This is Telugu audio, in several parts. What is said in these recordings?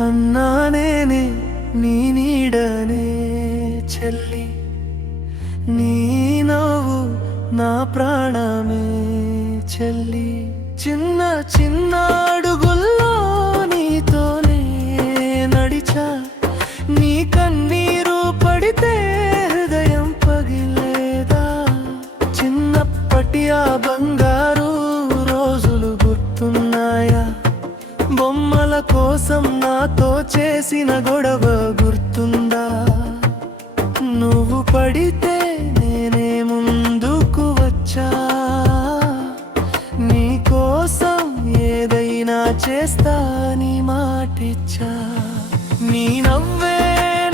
అన్నా నేనే నీ నీడనే చెల్లి, నీ నవ్వు నా ప్రాణమే చెల్లి. చిన్న చిన్న అడుగుల్లో నీతోనే నడిచా, నీ కన్నీరు పడితే హృదయం పగిలేదా? చిన్నప్పటి ఆ బంగారు రోజులు గుర్తున్నాయా? బొమ్మల కోసం నాతో చేసిన గొడవ గుర్తుందా? నువ్వు పడితే నేనే ముందుకు వచ్చా, నీ కోసం ఏదైనా చేస్తా నీ మాటిచ్చా. నీ నవ్వే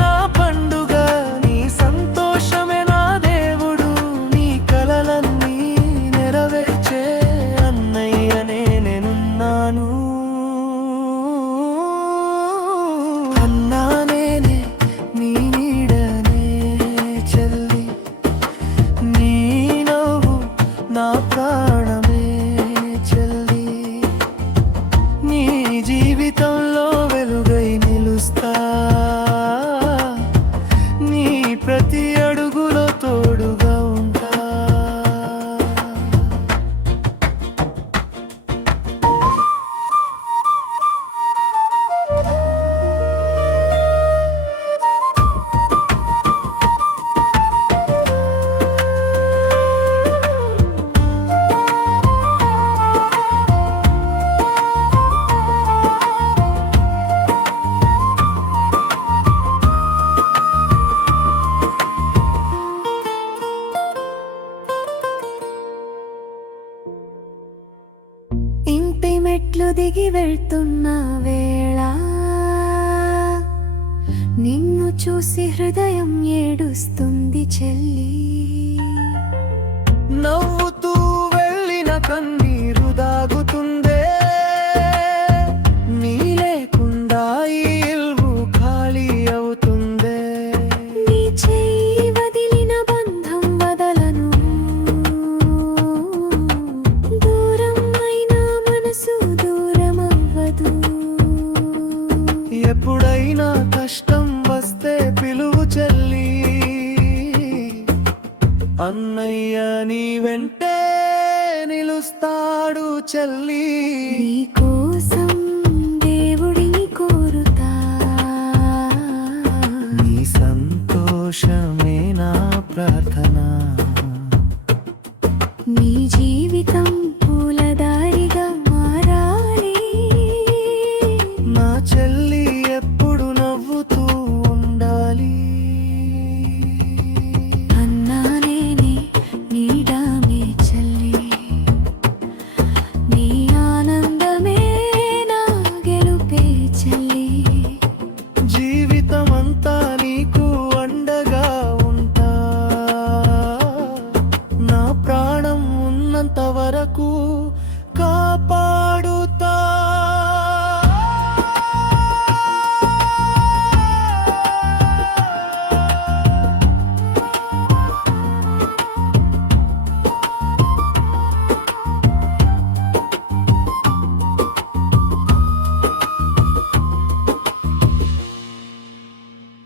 నా పండుగ, నీ సంతోషమే నా దేవుడు, నీ కలలన్నీ నెరవేర్చే అన్నయ్యనే నేనున్నాను. అన్నా నేనే నీ నీడనే చెల్లి, నీ నవ్వు నా ప్రాణమే చెల్లి. నీ జీవితంలో వెలుగై నిలుస్తా, నీ ప్రతి అడుగులో తోడుగా ఉంటా. ఇంటి మెట్లు దిగి వెళ్తున్న వేళ, నిన్ను చూసి హృదయం ఏడుస్తుంది చెల్లి. నవ్వుతూ వెళ్ళిన కన్నీ